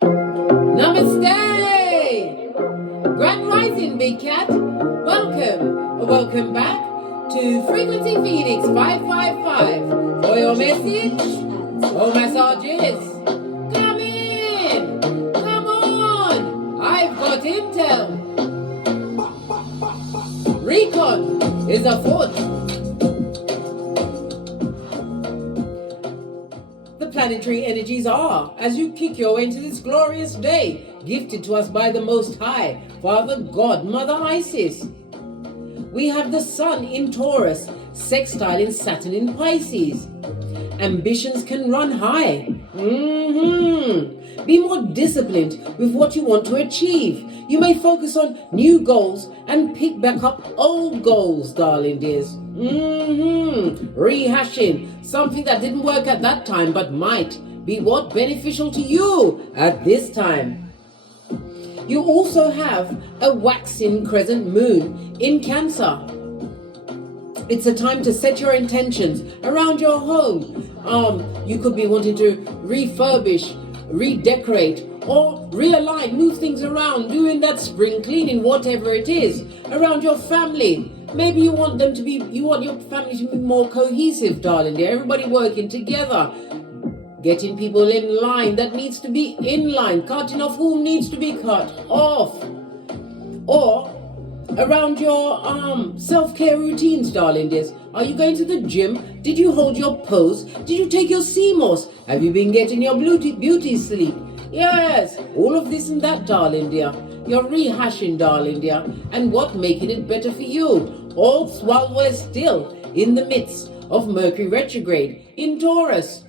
Namaste! Grand Rising, Big Cat. Welcome back to Frequency Phoenix 555. For your message, oh messages, come in, come on. I've got intel. Recon is afoot. The planetary energies are, as you kick your way into this glorious day, gifted to us by the Most High, Father God, Mother Isis. We have the Sun in Taurus, sextile in Saturn in Pisces. Ambitions can run high. Be more disciplined with what you want to achieve. You may focus on new goals and pick back up old goals, darling dears. Rehashing something that didn't work at that time but might be what beneficial to you at this time. You also have a waxing crescent moon in Cancer. It's a time to set your intentions around your home. You could be wanting to refurbish, redecorate, or realign, move things around, doing that spring cleaning, whatever it is, around your family. Maybe you want your family to be more cohesive, darling dear. Everybody working together. Getting people in line that needs to be in line. Cutting off who needs to be cut off. Or around your self-care routines, darling dears. Are you going to the gym? Did you hold your pose? Did you take your CMOS? Have you been getting your beauty sleep? Yes, all of this and that, darling dear. You're rehashing, darling dear. And what making it better for you? All while we're still in the midst of Mercury retrograde in Taurus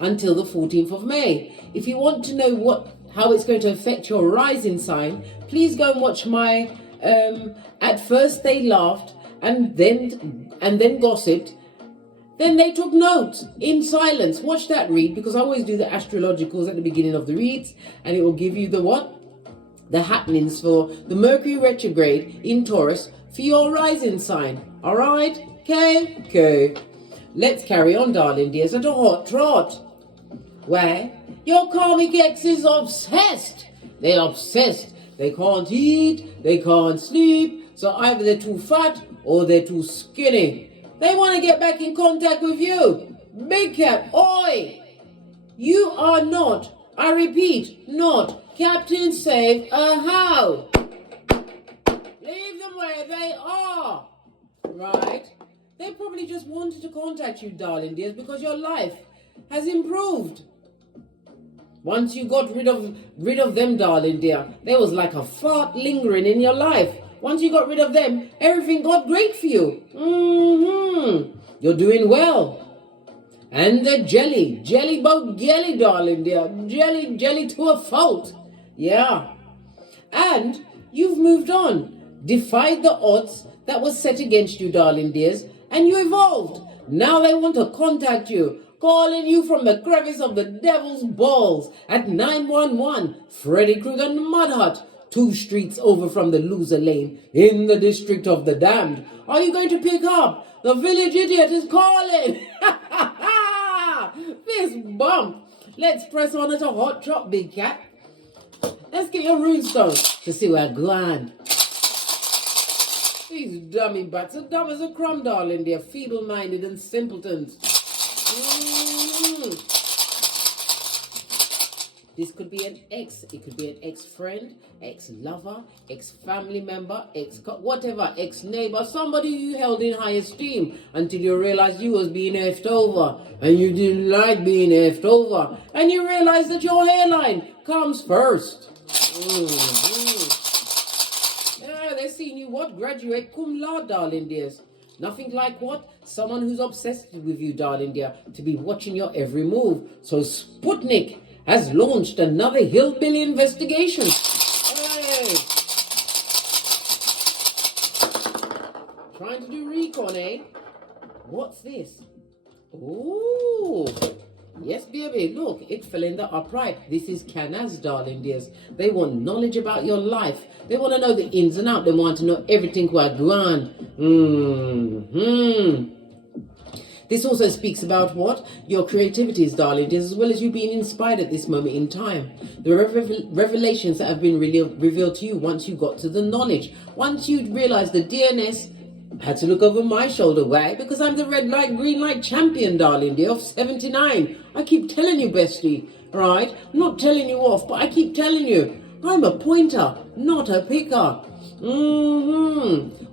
until the 14th of May. If you want to know how it's going to affect your rising sign, please go and watch my At First They Laughed and then Gossiped. Then they took notes in silence. Watch that read, because I always do the astrologicals at the beginning of the reads, and it will give you the happenings for the Mercury retrograde in Taurus for your rising sign. All right? Okay. Let's carry on, darling dears, at a hot trot. Why? Your karmic ex is obsessed. They're obsessed. They can't eat, they can't sleep, so either they're too fat or they're too skinny. They want to get back in contact with you. Big Cat, oi! You are not, I repeat, not Captain Save a How. Leave them where they are. Right? They probably just wanted to contact you, darling dears, because your life has improved. Once you got rid of them, darling dear, there was like a fart lingering in your life. Once you got rid of them, everything got great for you. You're doing well. And the jelly boat jelly, darling dear. Jelly to a fault. Yeah. And you've moved on. Defied the odds that was set against you, darling dears. And you evolved. Now they want to contact you. Calling you from the crevice of the devil's balls at 911 Freddy Krueger Mud Hut, 2 streets over from the loser lane in the district of the damned. Are you going to pick up? The village idiot is calling. Fist bump. Let's press on at a hot trot, Big Cat. Let's get your runestone to see where I'm going. These dummy bats are dumb as a crumb, darling. They're feeble-minded and simpletons. This could be an ex, it could be an ex-friend, ex-lover, ex-family member, whatever, ex-neighbor, somebody you held in high esteem until you realized you was being effed over and you didn't like being effed over and you realized that your hairline comes first. Yeah, they're seeing you graduate cum laude, darling dears. Nothing like someone who's obsessed with you, darling dear, to be watching your every move. So Sputnik has launched another hillbilly investigation. Hey! Trying to do recon, eh? What's this? Ooh! Yes, baby, look, it fell in the upright. This is Canas, darling dears. They want knowledge about your life. They want to know the ins and outs. They want to know everything what going on. This also speaks about what? Your creativities, darling dears, as well as you being inspired at this moment in time. The revelations that have been revealed to you once you got to the knowledge. Once you realized the DNS had to look over my shoulder. Why? Because I'm the red light, green light champion, darling dear, of 79. I keep telling you, bestie, right? I'm not telling you off, but I keep telling you, I'm a pointer, not a picker.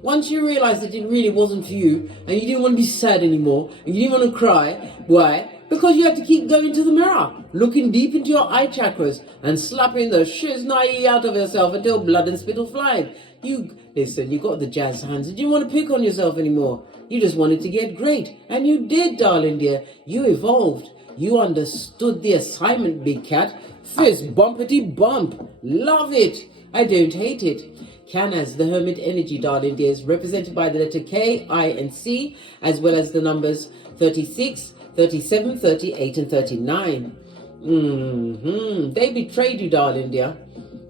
Once you realize that it really wasn't for you, and you didn't want to be sad anymore, and you didn't want to cry, why? Because you had to keep going to the mirror, looking deep into your eye chakras, and slapping the shiznai out of yourself until blood and spittle fly. Listen, you got the jazz hands, and you didn't want to pick on yourself anymore. You just wanted to get great, and you did, darling dear. You evolved. You understood the assignment, big cat. Fist bumpity bump. Love it. I don't hate it. Canas, the hermit energy, darling dear, is represented by the letter K, I, and C, as well as the numbers 36, 37, 38, and 39. They betrayed you, darling dear.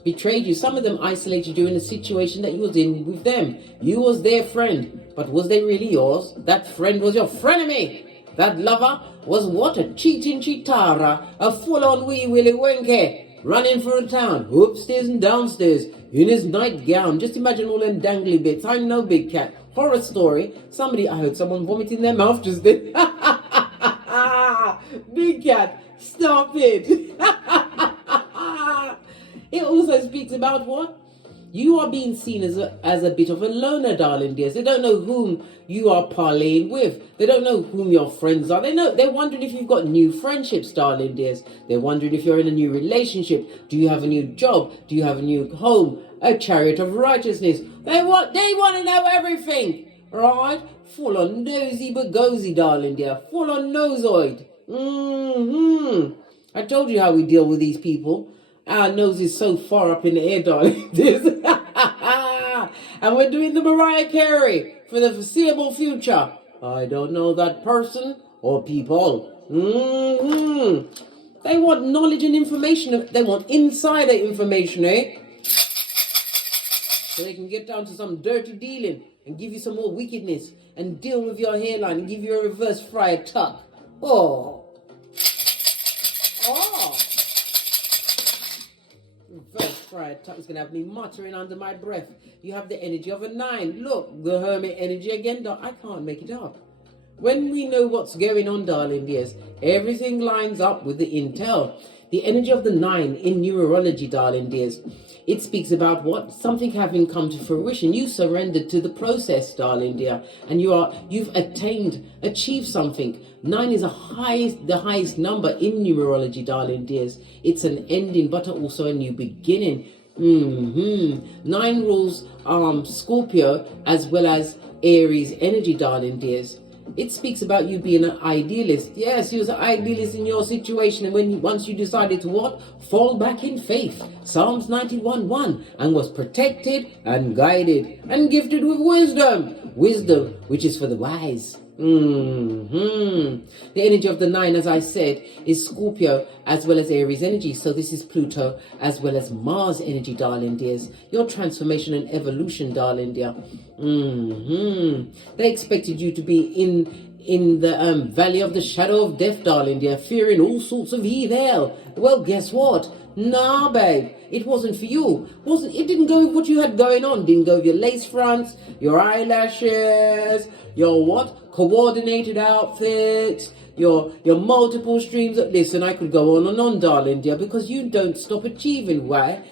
Betrayed you. Some of them isolated you in a situation that you was in with them. You was their friend, but was they really yours? That friend was your frenemy. That lover was what? A cheating cheatara, a full-on wee willy wenke, running for the town, upstairs and downstairs, in his nightgown. Just imagine all them dangly bits. I know, big cat. Horror story. I heard someone vomit in their mouth just then. Big cat, stop it. It also speaks about what? You are being seen as a bit of a loner, darling dears. They don't know whom you are parlaying with. They don't know whom your friends are. They're wondering if you've got new friendships, darling dears. They're wondering if you're in a new relationship. Do you have a new job? Do you have a new home? A chariot of righteousness. They want to know everything, right? Full on nosy but gozy, darling dear. Full on nosoid. I told you how we deal with these people. Our nose is so far up in the air, darling. And we're doing the Mariah Carey for the foreseeable future. I don't know that person or people. They want knowledge and information. They want insider information, eh? So they can get down to some dirty dealing and give you some more wickedness and deal with your hairline and give you a reverse fried tuck. Oh. Reverse fried tuck is going to have me muttering under my breath. You have the energy of a 9. Look, the hermit energy again. I can't make it up. When we know what's going on, darling dears, everything lines up with the intel. The energy of the 9 in numerology, darling dears, it speaks about what? Something having come to fruition. You surrendered to the process, darling dear, and you've achieved something. 9 is the highest number in numerology, darling dears. It's an ending, but also a new beginning. 9 rules Scorpio as well as Aries energy, darling dears. It speaks about you being an idealist. Yes, you was an idealist in your situation, and once you decided to what? Fall back in faith. Psalms 91:1, and was protected and guided and gifted with wisdom. Wisdom, which is for the wise. The energy of the 9, as I said, is Scorpio as well as Aries energy. So this is Pluto as well as Mars energy, darling dears. Your transformation and evolution, darling dear. They expected you to be in the valley of the shadow of death, darling dear, fearing all sorts of evil. Well, guess what? Nah, babe, it wasn't for you. It didn't go with what you had going on. Didn't go with your lace fronts, your eyelashes, your what? Coordinated outfits, your multiple streams of... Listen, I could go on and on, darling dear, because you don't stop achieving. Why?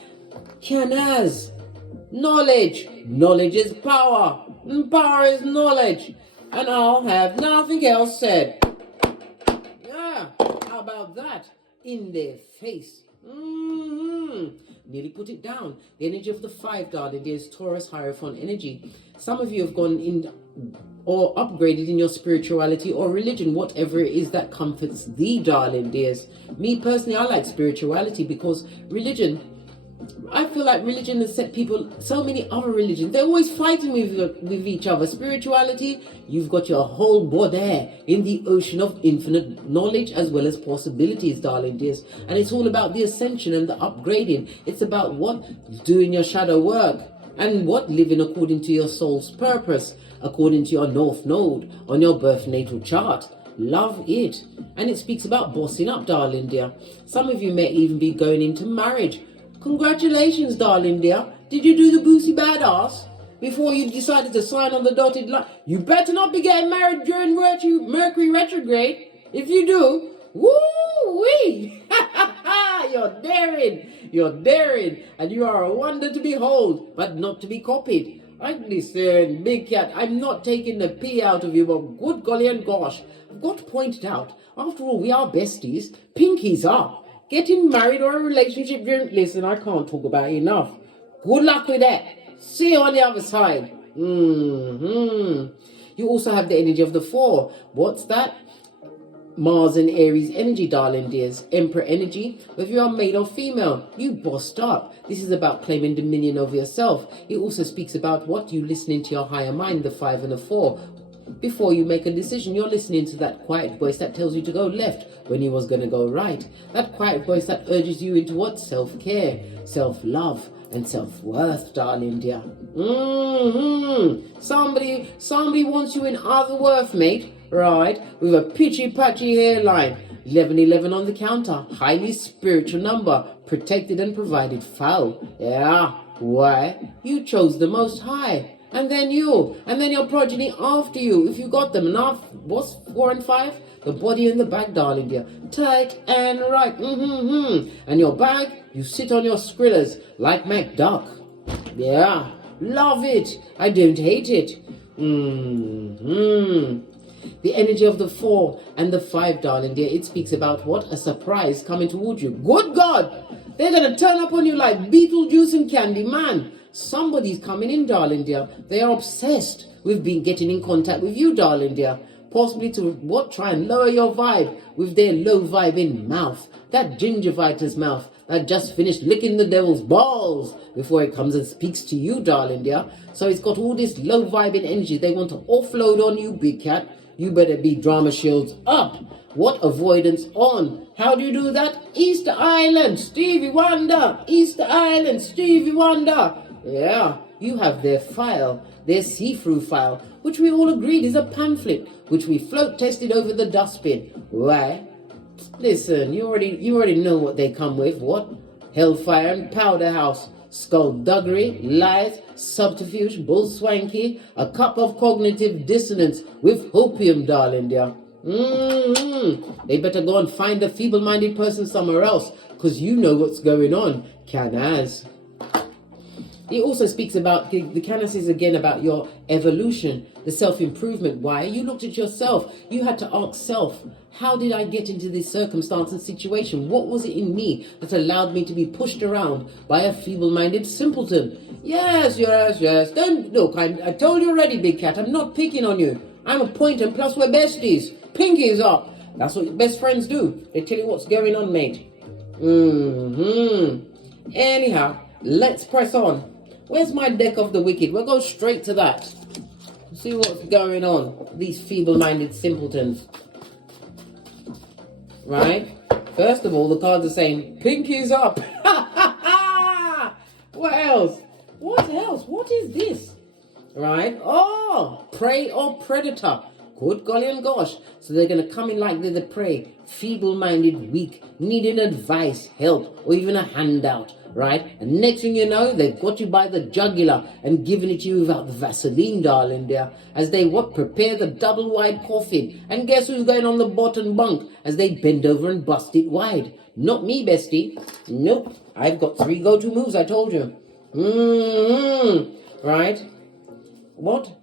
Canas. Knowledge. Knowledge is power. And power is knowledge. And I'll have nothing else said. Yeah, how about that? In their face. Nearly put it down. The energy of the 5, darling dear, is Taurus Hierophant energy. Some of you have gone in or upgraded in your spirituality or religion, whatever it is that comforts thee, darling dears. Me personally, I like spirituality because religion, I feel like religion has set people, so many other religions, they're always fighting with each other. Spirituality, you've got your whole body in the ocean of infinite knowledge as well as possibilities, darling dears. And it's all about the ascension and the upgrading. It's about what? Doing your shadow work. And what? Living according to your soul's purpose, according to your north node on your birth natal chart. Love it. And it speaks about bossing up, darling dear. Some of you may even be going into marriage. Congratulations, darling dear. Did you do the boosie badass before you decided to sign on the dotted line? You better not be getting married during Mercury retrograde. If you do, woo-wee! You're daring, and you are a wonder to behold, but not to be copied. Listen, big cat, I'm not taking the pee out of you, but good golly and gosh, I've got to point it out. After all, we are besties. Pinkies up. Getting married or a relationship during... Listen, I can't talk about it enough. Good luck with that. See you on the other side. You also have the energy of the 4. What's that? Mars and Aries energy, darling dears. Emperor energy. Whether you are male or female, you bossed up. This is about claiming dominion over yourself. It also speaks about what you listening to your higher mind, the 5 and the 4. Before you make a decision, you're listening to that quiet voice that tells you to go left when you was going to go right. That quiet voice that urges you into what? Self-care, self-love, and self-worth, darling dear. Somebody wants you in other worth, mate. Right, with a pitchy-patchy hairline. 1111 on the counter. Highly spiritual number. Protected and provided foul. Yeah, why? You chose the most high. And then your progeny after you, if you got them. Enough. What's 4 and 5? The body and the bag, darling dear. Tight and right. And your bag, you sit on your skrillers like MacDuck. Yeah, love it. I don't hate it. The energy of the 4 and the 5, darling dear, it speaks about what? A surprise coming towards you. Good God! They're going to turn up on you like Beetlejuice and Candyman. Somebody's coming in, darling dear. They are obsessed with getting in contact with you, darling dear. Possibly to what? Try and lower your vibe with their low vibing mouth. That gingivitis mouth that just finished licking the devil's balls before it comes and speaks to you, darling dear. So it's got all this low vibing energy they want to offload on you, big cat. You better be drama shields up. What avoidance on? How do you do that? Easter Island, Stevie Wonder. Easter Island, Stevie Wonder. Yeah, you have their file, their see-through file, which we all agreed is a pamphlet, which we float tested over the dustbin. Why? Listen, you already know what they come with. What? Hellfire and powder house. Skullduggery, lies, subterfuge, bull swanky, a cup of cognitive dissonance with hopium, darling dear. They better go and find a feeble-minded person somewhere else, because you know what's going on. Canas. He also speaks about, the Canas is again about your evolution, the self-improvement. Why? You looked at yourself. You had to ask self, how did I get into this circumstance and situation? What was it in me that allowed me to be pushed around by a feeble-minded simpleton? Yes. Don't look, I told you already, big cat, I'm not picking on you. I'm a point and plus we're besties. Pinkies up. That's what best friends do. They tell you what's going on, mate. Anyhow, let's press on. Where's my deck of the wicked? We'll go straight to that. See what's going on. These feeble-minded simpletons. Right? First of all, the cards are saying, pinkies up. What else? What is this? Right? Oh, prey or predator. Good golly and gosh. So they're going to come in like they're the prey. Feeble-minded, weak, needing advice, help, or even a handout. Right? And next thing you know, they've got you by the jugular and given it to you without the Vaseline, darling dear. As they prepare the double wide coffin. And guess who's going on the bottom bunk as they bend over and bust it wide? Not me, bestie. Nope. I've got 3 go-to moves, I told you. Right? What?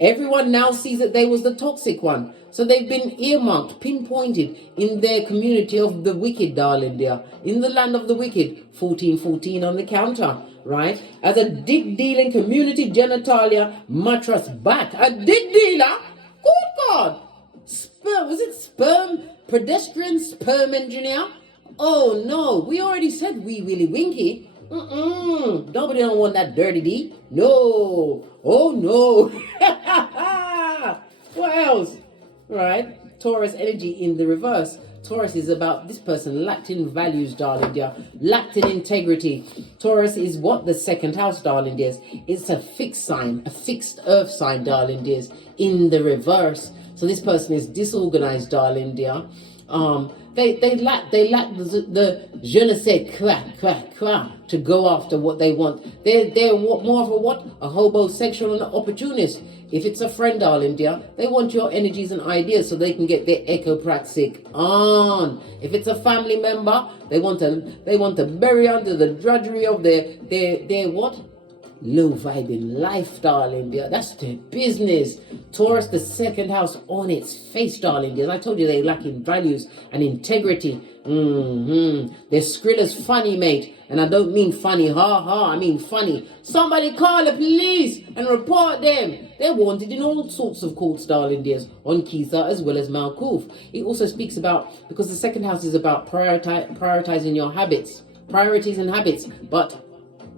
Everyone now sees that they was the toxic one. So they've been earmarked, pinpointed in their community of the wicked, darling dear. In the land of the wicked, 1414 on the counter, right? As a dick dealing community genitalia mattress bat. A dick dealer? Good God! Was it sperm? Pedestrian sperm engineer? Oh no, we already said wee willy winky. Nobody don't want that dirty D. No. Oh no. What else? Right? Taurus energy in the reverse. Taurus is about this person lacked in values, darling dear. Lacked in integrity. Taurus is what? The 2nd house, darling dears. It's a fixed sign. A fixed earth sign, darling dears. In the reverse. So this person is disorganized, darling dear. They lack the je ne sais quoi to go after what they want. They're more of a what? A homosexual and an opportunist. If it's a friend, darling dear, they want your energies and ideas so they can get their echopraxic on. If it's a family member, they want to bury under the drudgery of their what? Low vibing life, darling dear. That's their business. Taurus, the second house on its face, darling dear. I told you they lack in values and integrity. They're Skrilla's funny, mate. And I don't mean funny, ha ha. I mean funny. Somebody call the police and report them. They're wanted in all sorts of courts, darling dears, on Kisa as well as Malkuth. It also speaks about, because the second house is about prioritizing your habits, priorities and habits, but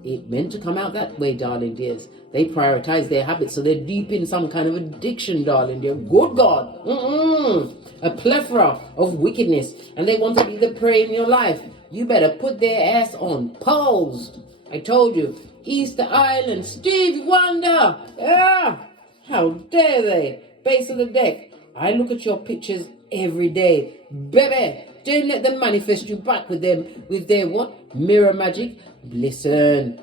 it meant to come out that way, darling dears. They prioritize their habits, so they're deep in some kind of addiction, darling dear. Good God. A plethora of wickedness, and they want to be the prey in your life. You better put their ass on pause. I told you. Easter Island, Stevie Wonder. Yeah. How dare they? Base of the deck. I look at your pictures every day. Baby, don't let them manifest you back with their what? Mirror magic. Listen,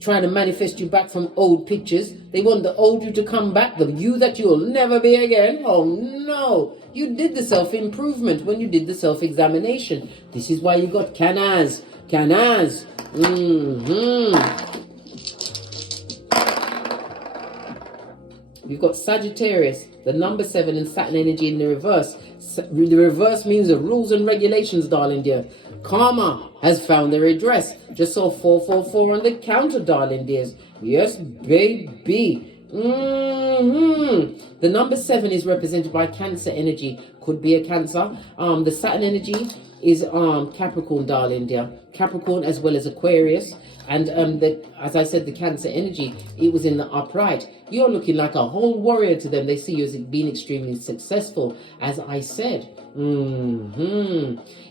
trying to manifest you back from old pictures. They want the old you to come back, the you that you'll never be again. Oh no, you did the self-improvement when you did the self-examination. This is why you got canas. You've got Sagittarius, the number 7 and Saturn energy in the reverse. The reverse means the rules and regulations, darling dear. Karma has found their redress. Just saw 444 on the counter, darling dears. Yes, baby. The number 7 is represented by Cancer energy. Could be a Cancer. The Saturn energy is Capricorn, darling dear. Capricorn as well as Aquarius. And as I said, the Cancer energy, it was in the upright. You're looking like a whole warrior to them. They see you as being extremely successful, as I said.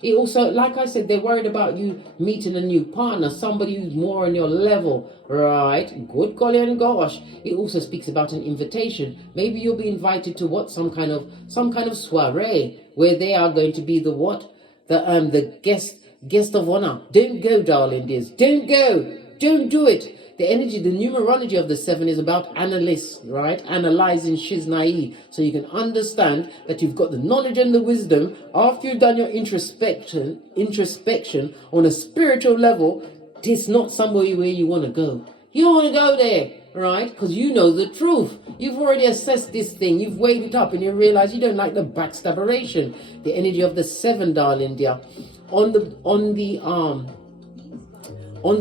It also, like I said, they're worried about you meeting a new partner, somebody who's more on your level, right? Good golly and gosh. It also speaks about an invitation. Maybe you'll be invited to what? Some kind of soiree where they are going to be the what? The guest of honor. Don't go, darling dears. Don't go. Don't do it. The energy, the numerology of the 7 is about analysts, right? Analyzing shiznai. So you can understand that you've got the knowledge and the wisdom after you've done your introspection on a spiritual level. It's not somewhere where you want to go. You don't want to go there, right? Because you know the truth. You've already assessed this thing. You've weighed it up and you realize you don't like the backstabberation. The energy of the 7, darling dear. On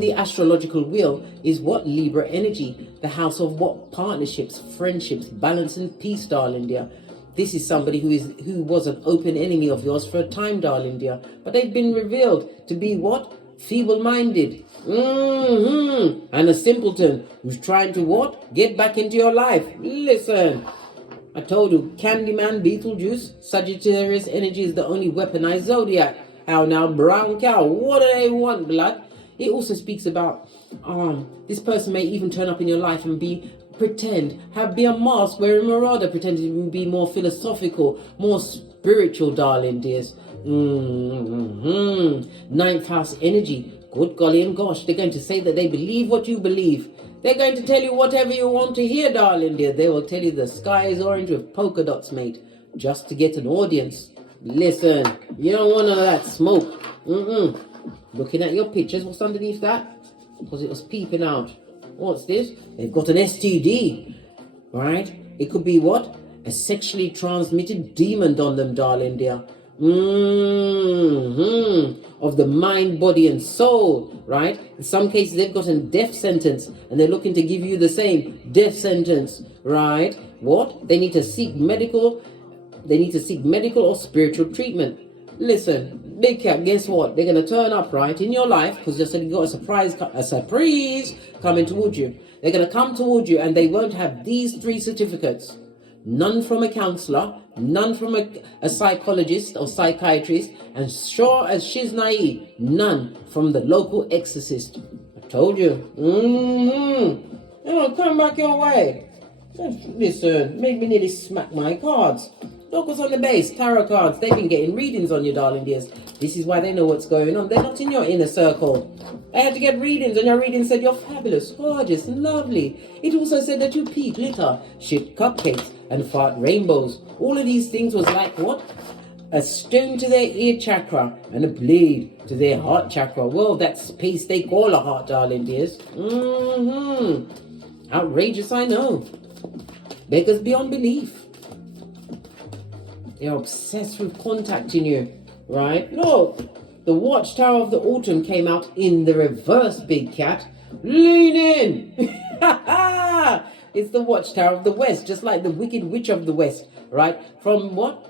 the astrological wheel is what? Libra energy. The house of what? Partnerships, friendships, balance and peace, darling dear. This is somebody who was an open enemy of yours for a time, darling dear. But they've been revealed to be what? Feeble-minded. And a simpleton who's trying to what? Get back into your life. Listen. I told you, Candyman, Beetlejuice, Sagittarius energy is the only weaponized zodiac. How now, brown cow? What do they want, blood? It also speaks about this person may even turn up in your life and be a mask wearing marauder, pretending to be more philosophical, more spiritual, darling dears. 9th house energy. Good golly and gosh, they're going to say that they believe what you believe. They're going to tell you whatever you want to hear, darling dear. They will tell you the sky is orange with polka dots, mate, just to get an audience. Listen, you don't want none of that smoke. Looking at your pictures, what's underneath that? Because it was peeping out. What's this? They've got an STD, right? It could be what? A sexually transmitted demon on them, darling dear. Of the mind, body, and soul, right? In some cases, they've got a death sentence, and they're looking to give you the same death sentence, right? What? They need to seek medical or spiritual treatment. Listen, big cat, guess what? They're going to turn up, right, in your life, because you said you got a surprise coming towards you. They're going to come towards you, and they won't have these 3 certificates. None from a counselor, none from a psychologist or psychiatrist, and sure as she's naive, none from the local exorcist. I told you. They won't come back your way. Listen, made me nearly smack my cards. Focus on the base, tarot cards. They've been getting readings on you, darling dears. This is why they know what's going on. They're not in your inner circle. I had to get readings, and your reading said you're fabulous, gorgeous, and lovely. It also said that you peak glitter, shit cupcakes, and fart rainbows. All of these things was like what? A stone to their ear chakra and a blade to their heart chakra. Well, that space they call a heart, darling dears. Outrageous, I know. Beggars beyond belief. They're obsessed with contacting you, right? Look, the Watchtower of the Autumn came out in the reverse, big cat. Lean in! It's the Watchtower of the West, just like the Wicked Witch of the West, right? From what?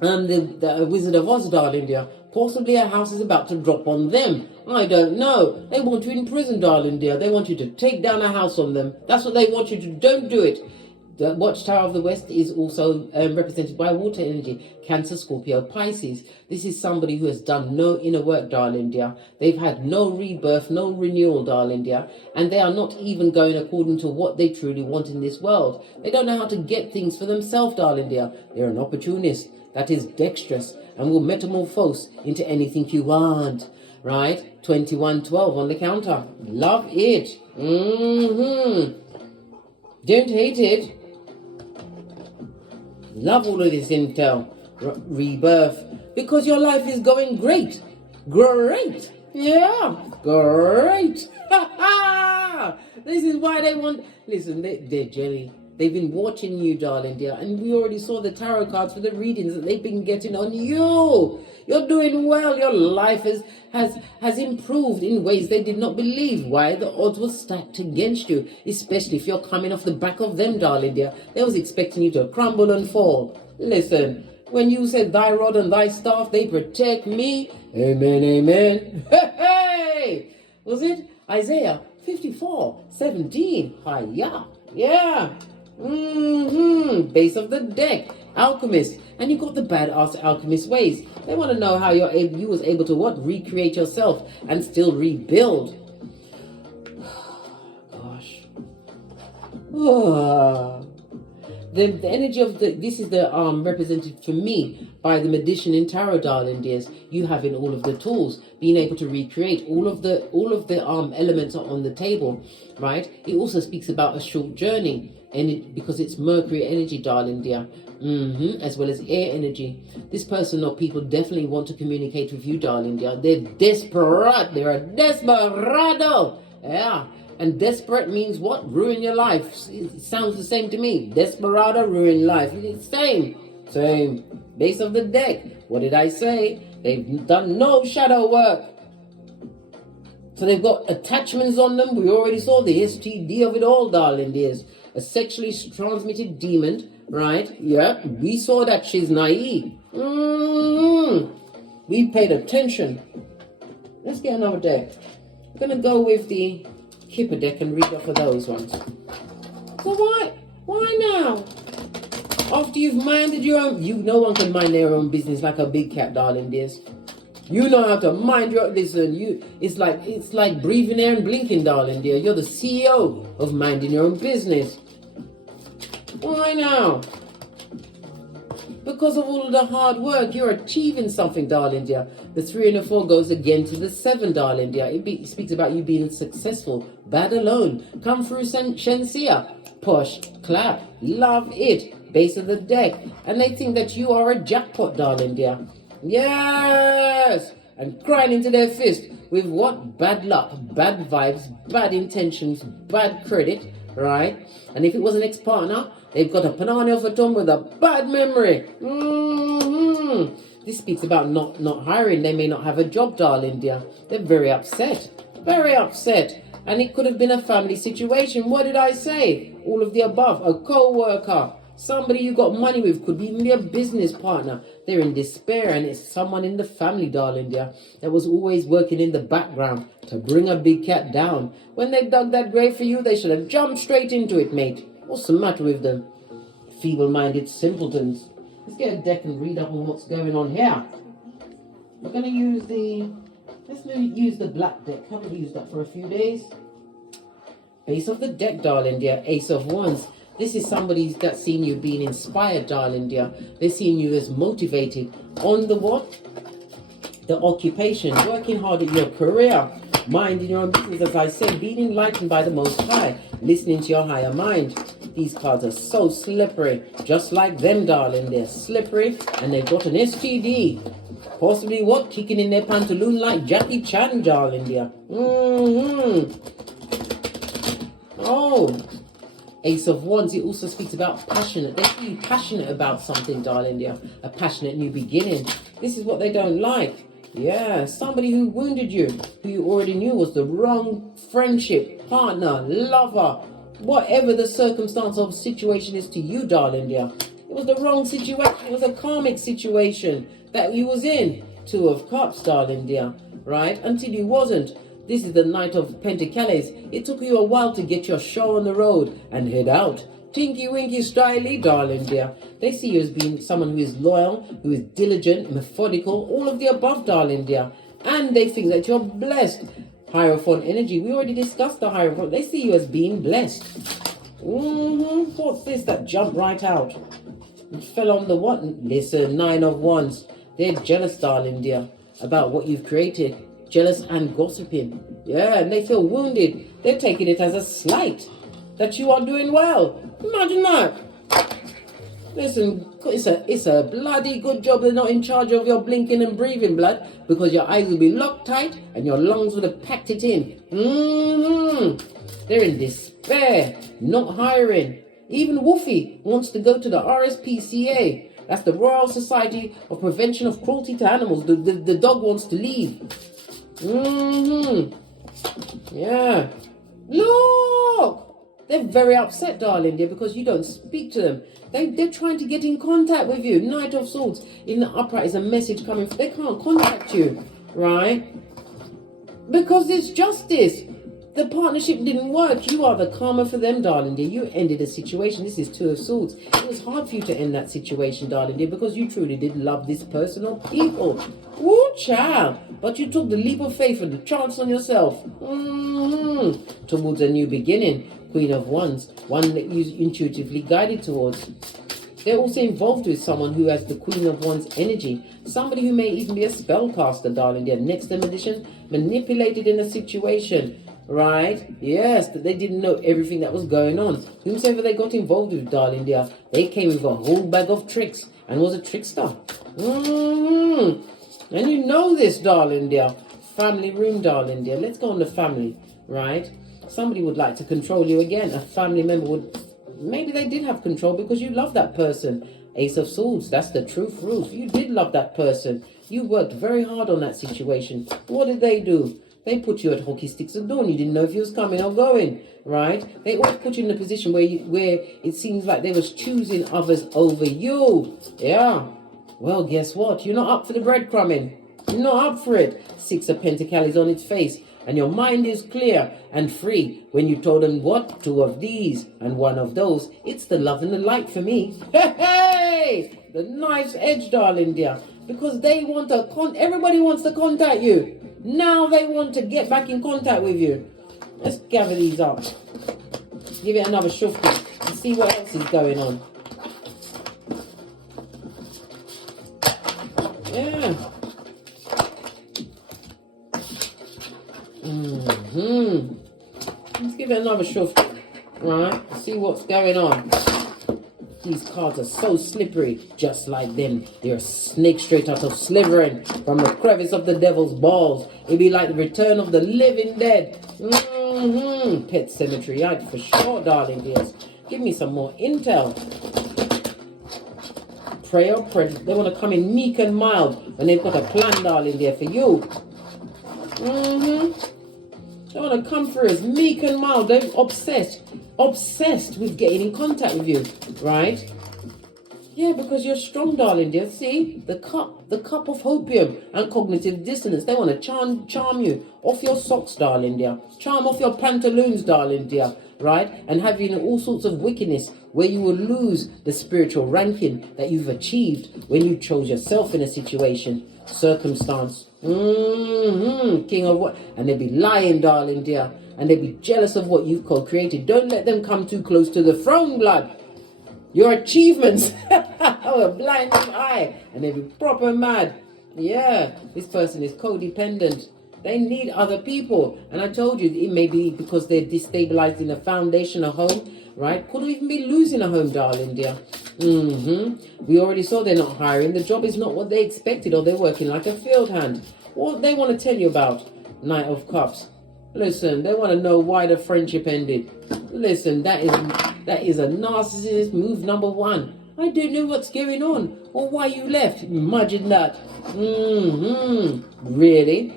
The Wizard of Oz, darling dear. Possibly a house is about to drop on them. I don't know. They want you in prison, darling dear. They want you to take down a house on them. That's what they want you to do. Don't do it. The Watchtower of the West is also represented by water energy, Cancer, Scorpio, Pisces. This is somebody who has done no inner work, darling dear. They've had no rebirth, no renewal, darling dear. And they are not even going according to what they truly want in this world. They don't know how to get things for themselves, darling dear. They're an opportunist that is dexterous and will metamorphose into anything you want. Right? 2112 on the counter. Love it. Don't hate it. Love all of this intel, rebirth, because your life is going great. Great. Yeah, great. This is why they want, listen, they're jelly. They've been watching you, darling dear, and we already saw the tarot cards for the readings that they've been getting on you. You're doing well. Your life has improved in ways they did not believe. Why? The odds were stacked against you, especially if you're coming off the back of them, darling dear. They was expecting you to crumble and fall. Listen, when you said thy rod and thy staff, they protect me. Amen, amen. Hey! Was it Isaiah 54:17? Hiya. Yeah. Base of the deck, alchemist, and you got the badass alchemist ways. They want to know how you was able to what? Recreate yourself and still rebuild. Gosh. The energy of this is the represented for me by the magician in tarot, darling dears. You having all of the tools, being able to recreate all of the elements are on the table, right? It also speaks about a short journey, and because it's Mercury energy, darling dear, as well as air energy. This person or people definitely want to communicate with you, darling dear. They're desperate. They're a desperado. Yeah. And desperate means what? Ruin your life. It sounds the same to me. Desperado, ruin life. It's same. Base of the deck. What did I say? They've done no shadow work. So they've got attachments on them. We already saw the STD of it all, darling dears. A sexually transmitted demon, right? Yeah, we saw that she's naive. We paid attention. Let's get another deck. I'm going to go with the Kipper deck and read off of those ones. So why now? After you've minded your own, no one can mind their own business like a big cat, darling dears. You know how to mind your, listen, it's like breathing air and blinking, darling dear. You're the CEO of minding your own business. Why now? Because of all of the hard work, you're achieving something, darling dear. The 3 and the 4 goes again to the 7, darling dear. It speaks about you being successful, bad alone. Come through Shensia. Push, clap, love it. Base of the deck. And they think that you are a jackpot, darling dear. Yes! And crying into their fist with what? Bad luck, bad vibes, bad intentions, bad credit, right? And if it was an ex-partner, they've got a banana off a tongue with a bad memory. This speaks about not hiring. They may not have a job, darling dear. They're very upset. Very upset. And it could have been a family situation. What did I say? All of the above. A co-worker. Somebody you got money with. Could even be a business partner. They're in despair, and it's someone in the family, darling dear, that was always working in the background to bring a big cat down. When they dug that grave for you, they should have jumped straight into it, mate. What's the matter with them? Feeble-minded simpletons. Let's get a deck and read up on what's going on here. We're going to use let's use the black deck. Haven't used that for a few days. Base of the deck, darling dear. Ace of Wands. This is somebody that's seen you being inspired, darling dear. They're seeing you as motivated on the what? The occupation, working hard at your career, minding your own business, as I said, being enlightened by the Most High, listening to your higher mind. These cards are so slippery, just like them, darling. They're slippery, and they've got an STD. Possibly what? Kicking in their pantaloon like Jackie Chan, darling dear. Oh, Ace of Wands. It also speaks about passionate. They feel you passionate about something, darling dear. A passionate new beginning. This is what they don't like. Yeah, somebody who wounded you, who you already knew was the wrong friendship, partner, lover, whatever the circumstance or situation is to you, darling dear. It was the wrong situation. It was a karmic situation that you was in. Two of Cups, darling dear, right? Until you wasn't. This is the Knight of Pentacles. It took you a while to get your show on the road and head out. Tinky winky styly, darling dear. They see you as being someone who is loyal, who is diligent, methodical, all of the above, darling dear. And they think that you're blessed. Hierophant energy. We already discussed the Hierophant. They see you as being blessed. What's this that jumped right out? It fell on the what? Listen, 9 of Wands. They're jealous, darling dear, about what you've created. Jealous and gossiping. Yeah, and they feel wounded. They're taking it as a slight that you are doing well. Imagine that. Listen, it's a bloody good job they're not in charge of your blinking and breathing, blood, because your eyes will be locked tight and your lungs would have packed it in. They're in despair, not hiring. Even Wolfie wants to go to the RSPCA. That's the Royal Society of Prevention of Cruelty to Animals. The dog wants to leave. Yeah. Look! They're very upset, darling dear, because you don't speak to them. They're trying to get in contact with you. Knight of Swords in the upright is a message coming. They can't contact you, right? Because it's justice. The partnership didn't work. You are the karma for them, darling dear. You ended a situation. This is Two of Swords. It was hard for you to end that situation, darling dear, because you truly did love this person or people. Woo, child. But you took the leap of faith and the chance on yourself. Towards a new beginning. Queen of Wands. One that you intuitively guided towards. They're also involved with someone who has the Queen of Wands energy. Somebody who may even be a spellcaster, darling dear. Next edition, manipulated in a situation. Right? Yes, that they didn't know everything that was going on. Whomsoever they got involved with, darling dear, they came with a whole bag of tricks and was a trickster. And you know this, darling dear. Family room, darling dear. Let's go on the family, right? Somebody would like to control you again. A family member would, maybe they did have control because you love that person. Ace of Swords, that's the truth, Ruth. You did love that person. You worked very hard on that situation. What did they do? They put you at hockey sticks of dawn. You didn't know if you was coming or going, right? They always put you in a position where it seems like they was choosing others over you. Yeah. Well, guess what? You're not up for the breadcrumbing. You're not up for it. 6 of Pentacles on its face. And your mind is clear and free when you told them what? 2 of these and 1 of those. It's the love and the light for me. Hey! The knife's edge, darling dear. Because they want to, everybody wants to contact you. Now they want to get back in contact with you. Let's gather these up. Give it another shuffle and see what else is going on. Yeah. Let's give it another shuffle. Right. See what's going on. These cards are so slippery, just like them. They're a snake straight out of Slytherin, from the crevice of the devil's balls. It'd be like the return of the living dead. Pet Cemetery, right, for sure, darling dears. Give me some more intel. Pray or pray. They want to come in meek and mild when they've got a plan, darling dear, for you. They want to come through as meek and mild. They're obsessed with getting in contact with you, right? Yeah, because you're strong, darling dear. See, the cup of hopium and cognitive dissonance. They want to charm you off your socks, darling dear. Charm off your pantaloons, darling dear, right? And have you in all sorts of wickedness where you will lose the spiritual ranking that you've achieved when you chose yourself in a situation, circumstance. King of what? And they'll be lying, darling dear. and they'll be jealous of what you've co-created. Don't let them come too close to the throne, blood. Your achievements are a blinding eye, and they'll be proper mad. Yeah, this person is codependent. They need other people. And I told you, it may be because they're destabilized in a foundation, a home, right? Could even be losing a home, darling dear. We already saw they're not hiring. The job is not what they expected, or they're working like a field hand. What they want to tell you about, Knight of Cups. Listen, they want to know why the friendship ended. Listen, that is a narcissist move number one. I don't know what's going on or why you left. Imagine that. Really?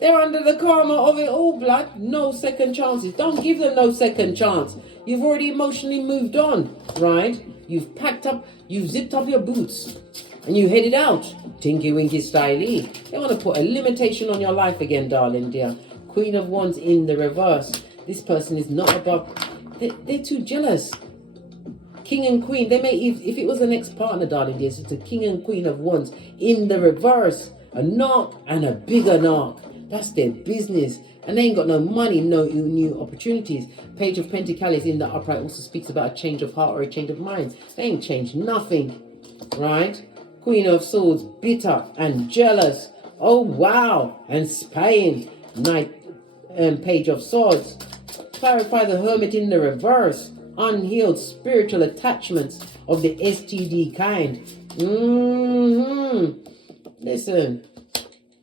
They're under the karma of it all, blood. No second chances. Don't give them no second chance. You've already emotionally moved on, right? You've packed up, you've zipped up your boots, and you headed out. Tinky Winky Styly. They want to put a limitation on your life again, darling dear. Queen of Wands in the reverse. This person is not above. They're too jealous. King and Queen. They may, if it was an ex-partner, darling dear, so it's a King and Queen of Wands in the reverse. A narc and a bigger narc. That's their business. And they ain't got no money, no new opportunities. Page of Pentacles in the upright also speaks about a change of heart or a change of mind. They ain't changed nothing, right? Queen of Swords, bitter and jealous. Oh, wow. And spying. Knight and Page of Swords. Clarify the Hermit in the reverse. Unhealed spiritual attachments of the STD kind. Listen.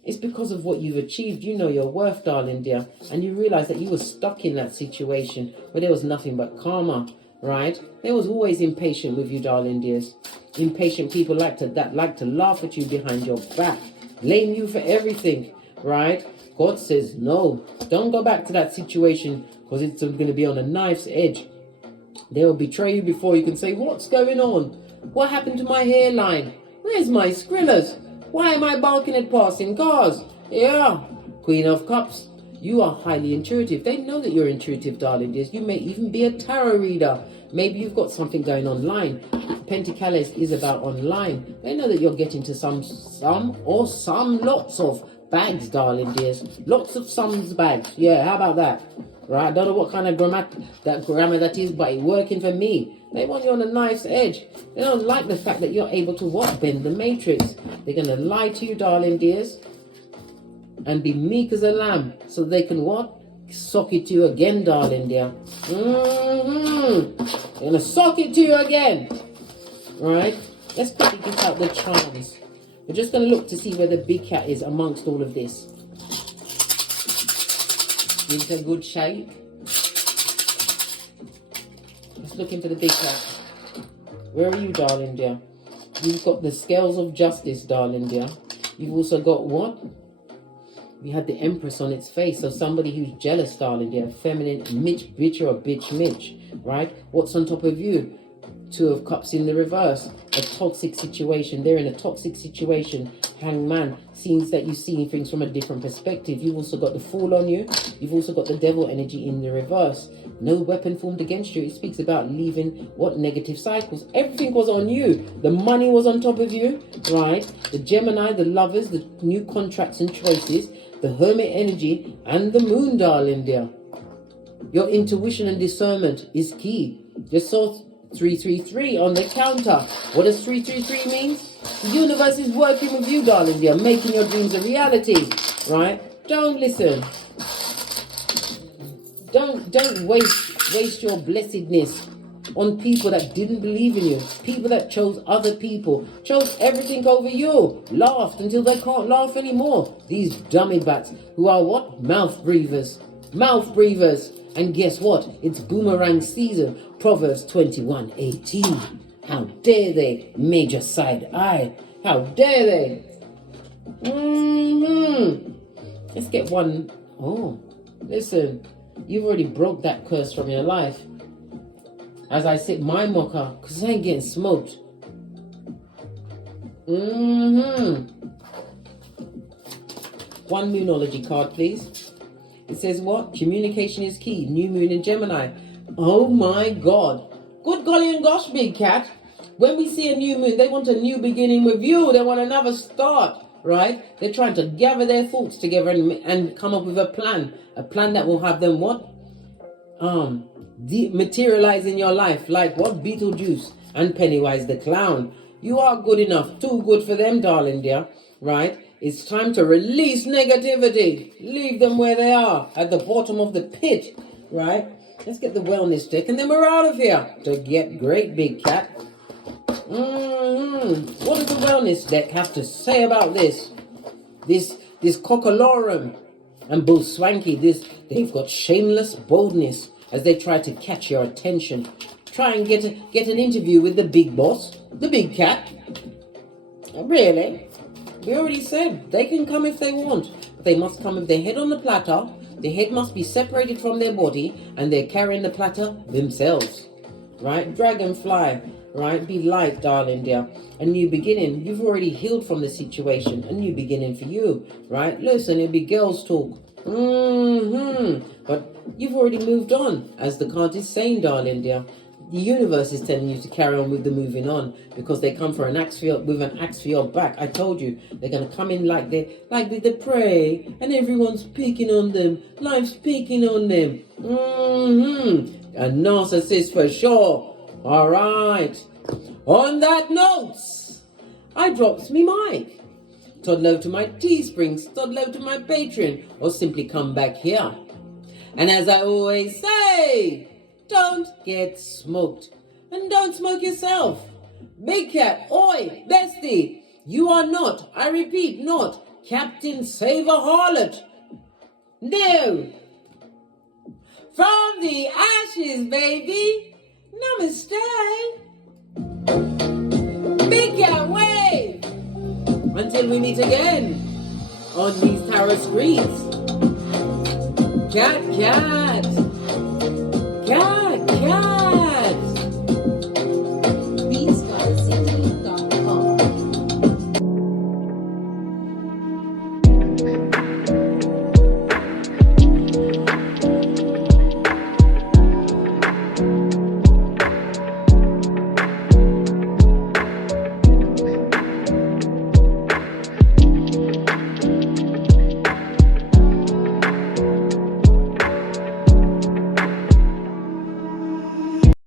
It's because of what you've achieved. You know your worth, darling dear. And you realize that you were stuck in that situation where there was nothing but karma, right? They was always impatient with you, darling dears. Impatient people like to laugh at you behind your back. Blame you for everything, right? God says, no, don't go back to that situation because it's going to be on a knife's edge. They will betray you before you can say, what's going on? What happened to my hairline? Where's my Skrillers? Why am I barking at passing cars? Yeah. Queen of Cups. You are highly intuitive. They know that you're intuitive, darling dears. You may even be a tarot reader. Maybe you've got something going online. Pentacles is about online. They know that you're getting to some lots of bags, darling dears. Lots of sums bags. Yeah, how about that? Right? I don't know what kind of grammar that is, but it's working for me. They want you on a knife's edge. They don't like the fact that you're able to what? Bend the matrix. They're going to lie to you, darling dears, and be meek as a lamb so they can what? Sock it to you again, darling dear. They're going to sock it to you again. Right? Let's quickly get out the charms. We're just going to look to see where the big cat is amongst all of this. Give it a good shake. Let's look into the big cat. Where are you, darling dear? You've got the scales of justice, darling dear. You've also got what? You had the Empress on its face. So somebody who's jealous, darling dear. Feminine Mitch bitch or bitch Mitch. Right? What's on top of you? Two of Cups in the reverse. A toxic situation. They're in a toxic situation. Hangman. Seems that you're seeing things from a different perspective. You've also got the Fool on you. You've also got the Devil energy in the reverse. No weapon formed against you. It speaks about leaving what? Negative cycles. Everything was on you. The money was on top of you, right? The Gemini, the Lovers, the new contracts and choices, the Hermit energy, and the Moon, darling dear. Your intuition and discernment is key. Just saw 333 on the counter. What does 333 mean? The universe is working with you, darling dear, making your dreams a reality, right? Don't listen. Don't waste your blessedness on people that didn't believe in you, people that chose other people, chose everything over you, laughed until they can't laugh anymore. These dummy bats who are what? Mouth breathers. And guess what? It's boomerang season. Proverbs 21:18. How dare they? Major side eye. How dare they? Let's get one. Oh, listen. You've already broke that curse from your life. As I sit my mocha, because I ain't getting smoked. One Moonology card, please. It says what? Communication is key. New moon in Gemini. Oh my God. Good golly and gosh, big cat. When we see a new moon, they want a new beginning with you. They want another start. right? They're trying to gather their thoughts together and come up with a plan that will have them what? Materialize in your life, like what? Beetlejuice and Pennywise the Clown. You are good enough, too good for them, darling dear, right? It's time to release negativity. Leave them where they are, at the bottom of the pit, right? Let's get the wellness deck, and then we're out of here to get great, big cat. What does the wellness deck have to say about this? This cockalorum and Bull Swanky, they've got shameless boldness as they try to catch your attention. Try and get an interview with the big boss, the big cat. Really? We already said they can come if they want, but they must come with their head on the platter. The head must be separated from their body, and they're carrying the platter themselves. Right? Dragonfly. Right? Be light, darling dear. A new beginning. You've already healed from the situation. A new beginning for you. Right? Listen, it'll be girls talk. But you've already moved on, as the card is saying, darling dear. The universe is telling you to carry on with the moving on, because they come for an axe with an axe for your back. I told you they're gonna come in like they prey, and everyone's picking on them. Life's picking on them. A narcissist for sure. All right. On that note, I drops me mic. Toddle over to my Teespring, toddle over to my Patreon, or simply come back here. And as I always say, don't get smoked. And don't smoke yourself. Big cat, oi, bestie, you are not, I repeat, not Captain Save a Harlot. No. From the ashes, baby. Namaste. Big cat, wave. Until we meet again on these tarot screens. Cat, cat. Cat, cat.